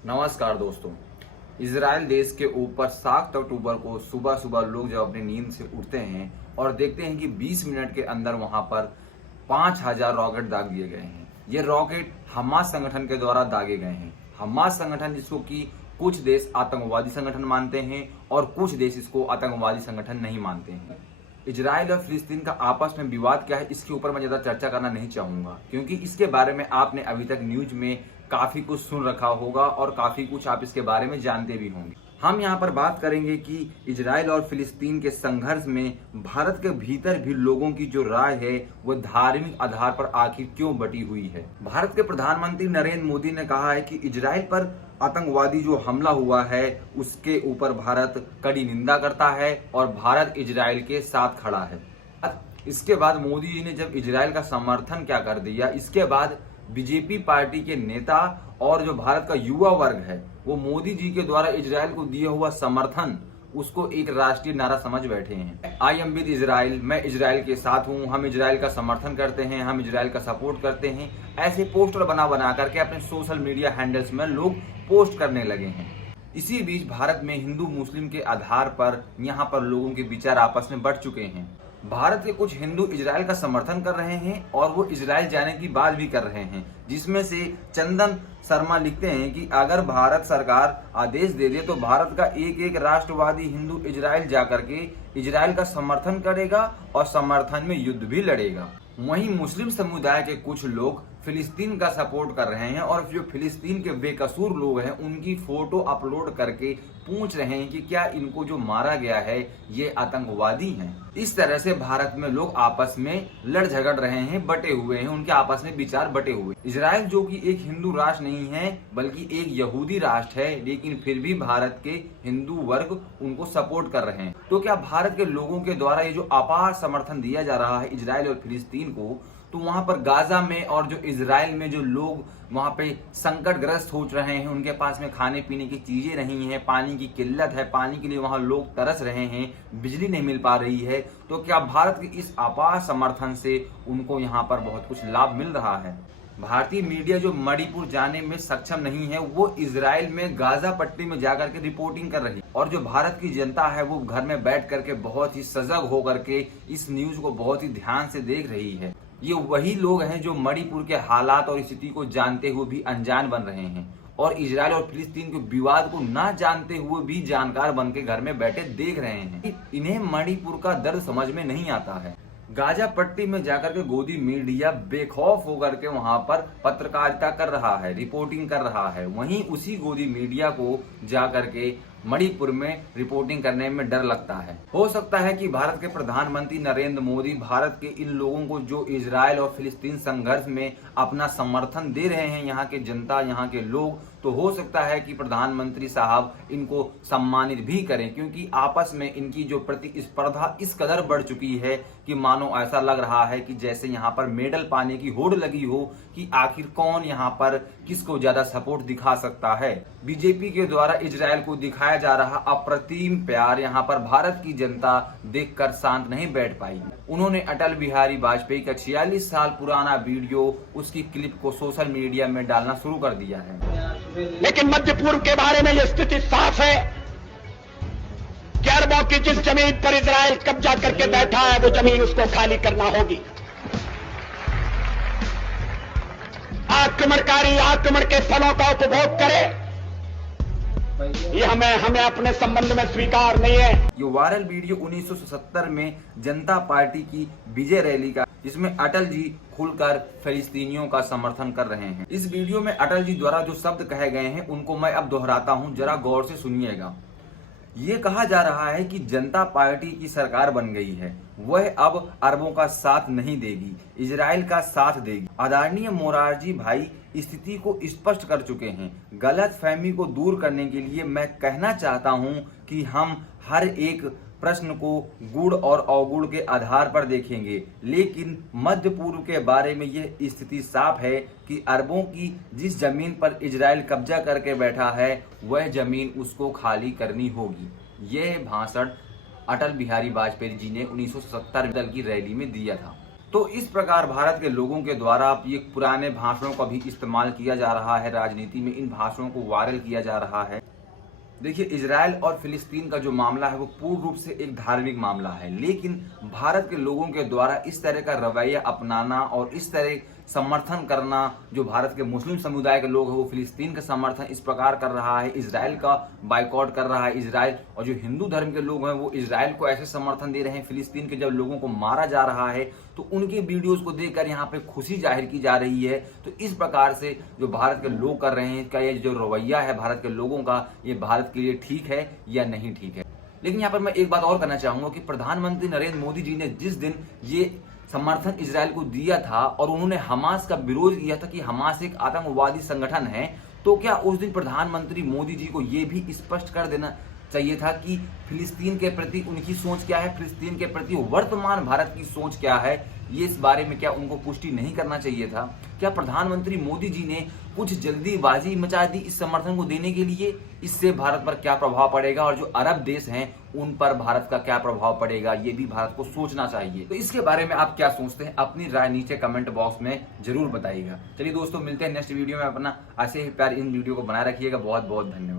नमस्कार दोस्तों। इजराइल देश के ऊपर 7 अक्टूबर को सुबह सुबह लोग जब अपनी नींद से उठते हैं और देखते हैं कि 20 मिनट के अंदर वहां पर 5000 रॉकेट दाग दिए गए हैं। ये रॉकेट हमास संगठन के द्वारा दागे गए हैं। हमास संगठन जिसको कि कुछ देश आतंकवादी संगठन मानते हैं और कुछ देश इसको आतंकवादी संगठन नहीं मानते हैं। इजराइल और फिलिस्तीन का आपस में विवाद क्या है, इसके ऊपर मैं ज्यादा चर्चा करना नहीं चाहूंगा, क्योंकि इसके बारे में आपने अभी तक न्यूज में काफी कुछ सुन रखा होगा और काफी कुछ आप इसके बारे में जानते भी होंगे। हम यहाँ पर बात करेंगे कि इजराइल और फिलिस्तीन के संघर्ष में भारत के भीतर भी लोगों की जो राय है वो धार्मिक आधार पर आखिर क्यों बटी हुई है। भारत के प्रधानमंत्री नरेंद्र मोदी ने कहा है कि इजराइल पर आतंकवादी जो हमला हुआ है उसके ऊपर भारत कड़ी निंदा करता है और भारत इजराइल के साथ खड़ा है। इसके बाद मोदी जी ने जब इजराइल का समर्थन क्या कर दिया, इसके बाद बीजेपी पार्टी के नेता और जो भारत का युवा वर्ग है वो मोदी जी के द्वारा इजराइल को दिया हुआ समर्थन उसको एक राष्ट्रीय नारा समझ बैठे हैं। आई एम विद इजराइल, मैं इजराइल के साथ हूँ, हम इजराइल का समर्थन करते हैं, हम इजराइल का सपोर्ट करते हैं। ऐसे पोस्टर बना बना करके अपने सोशल मीडिया हैंडल्स में लोग पोस्ट करने लगे हैं। इसी बीच भारत में हिंदू मुस्लिम के आधार पर यहाँ पर लोगों के विचार आपस में बढ़ चुके हैं। भारत के कुछ हिंदू इजराइल का समर्थन कर रहे हैं और वो इजराइल जाने की बात भी कर रहे हैं, जिसमें से चंदन शर्मा लिखते हैं कि अगर भारत सरकार आदेश दे दे तो भारत का एक एक राष्ट्रवादी हिंदू इजराइल जाकर के इजराइल का समर्थन करेगा और समर्थन में युद्ध भी लड़ेगा। वहीं मुस्लिम समुदाय के कुछ लोग फिलिस्तीन का सपोर्ट कर रहे हैं और जो फिलिस्तीन के बेकसूर लोग हैं उनकी फोटो अपलोड करके पूछ रहे हैं कि क्या इनको जो मारा गया है ये आतंकवादी हैं। इस तरह से भारत में लोग आपस में लड़ झगड़ रहे हैं, बटे हुए हैं, उनके आपस में विचार बटे हुए। इजराइल जो कि एक हिंदू राष्ट्र नहीं है बल्कि एक यहूदी राष्ट्र है, लेकिन फिर भी भारत के हिंदू वर्ग उनको सपोर्ट कर रहे हैं। तो क्या भारत के लोगों के द्वारा ये जो अपार समर्थन दिया जा रहा है इजराइल और फिलिस्तीन को, तो वहां पर गाजा में और जो इजराइल में जो लोग वहां पे संकटग्रस्त हो रहे हैं, उनके पास में खाने पीने की चीजें नहीं है, पानी की किल्लत है, पानी के लिए वहां लोग तरस रहे हैं, बिजली नहीं मिल पा रही है, तो क्या भारत के इस अपार समर्थन से उनको यहाँ पर बहुत कुछ लाभ मिल रहा है। भारतीय मीडिया जो मणिपुर जाने में सक्षम नहीं है वो इजराइल में गाजा पट्टी में जाकर के रिपोर्टिंग कर रही है, और जो भारत की जनता है वो घर में बैठ करके बहुत ही सजग होकर के इस न्यूज को बहुत ही ध्यान से देख रही है। ये वही लोग हैं जो मणिपुर के हालात और स्थिति को जानते हुए भी अनजान बन रहे हैं और इजराइल और फिलिस्तीन के विवाद को ना जानते हुए भी जानकार बन के घर में बैठे देख रहे हैं। इन्हें मणिपुर का दर्द समझ में नहीं आता है। गाजा पट्टी में जाकर के गोदी मीडिया बेखौफ होकर के वहां पर पत्रकारिता कर रहा है, रिपोर्टिंग कर रहा है। वहीं उसी गोदी मीडिया को जाकर के मणिपुर में रिपोर्टिंग करने में डर लगता है। हो सकता है कि भारत के प्रधानमंत्री नरेंद्र मोदी भारत के इन लोगों को जो इजराइल और फिलिस्तीन संघर्ष में अपना समर्थन दे रहे हैं, यहाँ के जनता, यहाँ के लोग, तो हो सकता है कि प्रधानमंत्री साहब इनको सम्मानित भी करें, क्योंकि आपस में इनकी जो प्रतिस्पर्धा इस कदर बढ़ चुकी है कि मानो ऐसा लग रहा है कि जैसे यहाँ पर मेडल पाने की होड़ लगी हो कि आखिर कौन यहाँ पर किसको ज्यादा सपोर्ट दिखा सकता है। बीजेपी के द्वारा इजराइल को दिखाया जा रहा अप्रतिम प्यार यहाँ पर भारत की जनता देखकर शांत नहीं बैठ पाई। उन्होंने अटल बिहारी वाजपेयी का 46 साल पुराना वीडियो, उसकी क्लिप को सोशल मीडिया में डालना शुरू कर दिया है। लेकिन मध्य पूर्व के बारे में यह स्थिति साफ है कि अरबों की जिस जमीन पर इजराइल कब्जा करके बैठा है वो जमीन उसको खाली करना होगी। आक्रमणकारी आक्रमण के फलों का उपभोग करे, ये हमें अपने संबंध में स्वीकार नहीं है। ये वायरल वीडियो 1977 में जनता पार्टी की विजय रैली का, जिसमें अटल जी खुलकर फिलिस्तीनियों का समर्थन कर रहे हैं। इस वीडियो में अटल जी द्वारा जो शब्द कहे गए हैं उनको मैं अब दोहराता हूं, जरा गौर से सुनिएगा। ये कहा जा रहा है कि जनता पार्टी की सरकार बन गई है, वह अब अरबों का साथ नहीं देगी, इजराइल का साथ देगी। आदरणीय मोरारजी भाई स्थिति को स्पष्ट कर चुके हैं। गलत फहमी को दूर करने के लिए मैं कहना चाहता हूं कि हम हर एक प्रश्न को गुड़ और अवगुण के आधार पर देखेंगे, लेकिन मध्य पूर्व के बारे में यह स्थिति साफ है कि अरबों की जिस जमीन पर इजराइल कब्जा करके बैठा है वह जमीन उसको खाली करनी होगी। यह भाषण अटल बिहारी वाजपेयी जी ने 1970 दल की रैली में दिया था। तो इस प्रकार भारत के लोगों के द्वारा ये पुराने भाषणों का भी इस्तेमाल किया जा रहा है, राजनीति में इन भाषणों को वायरल किया जा रहा है। देखिए, इजराइल और फिलिस्तीन का जो मामला है वो पूर्ण रूप से एक धार्मिक मामला है, लेकिन भारत के लोगों के द्वारा इस तरह का रवैया अपनाना और इस तरह समर्थन करना, जो भारत के मुस्लिम समुदाय के लोग हैं वो फिलिस्तीन का समर्थन इस प्रकार कर रहा है, इजराइल का बाइकआउट कर रहा है इजराइल, और जो हिंदू धर्म के लोग हैं वो इजराइल को ऐसे समर्थन दे रहे हैं। फिलिस्तीन के जब लोगों को मारा जा रहा है तो उनके वीडियोस को देखकर यहाँ पे खुशी जाहिर की जा रही है। तो इस प्रकार से जो भारत के लोग कर रहे हैं, क्या ये जो रवैया है भारत के लोगों का, ये भारत के लिए ठीक है या नहीं ठीक है। लेकिन यहाँ पर मैं एक बात और करना चाहूंगा कि प्रधानमंत्री नरेंद्र मोदी जी ने जिस दिन ये समर्थन इजराइल को दिया था और उन्होंने हमास का विरोध किया था कि हमास एक आतंकवादी संगठन है, तो क्या उस दिन प्रधानमंत्री मोदी जी को यह भी स्पष्ट कर देना चाहिए था कि फिलिस्तीन के प्रति उनकी सोच क्या है, फिलिस्तीन के प्रति वर्तमान भारत की सोच क्या है, ये इस बारे में क्या उनको पुष्टि नहीं करना चाहिए था? क्या प्रधानमंत्री मोदी जी ने कुछ जल्दीबाजी मचा दी इस समर्थन को देने के लिए? इससे भारत पर क्या प्रभाव पड़ेगा और जो अरब देश हैं उन पर भारत का क्या प्रभाव पड़ेगा, ये भी भारत को सोचना चाहिए। तो इसके बारे में आप क्या सोचते हैं, अपनी राय नीचे कमेंट बॉक्स में जरूर बताइएगा। चलिए दोस्तों, मिलते हैं नेक्स्ट वीडियो में। अपना ऐसे ही प्यार इन वीडियो को बनाए रखिएगा। बहुत बहुत धन्यवाद।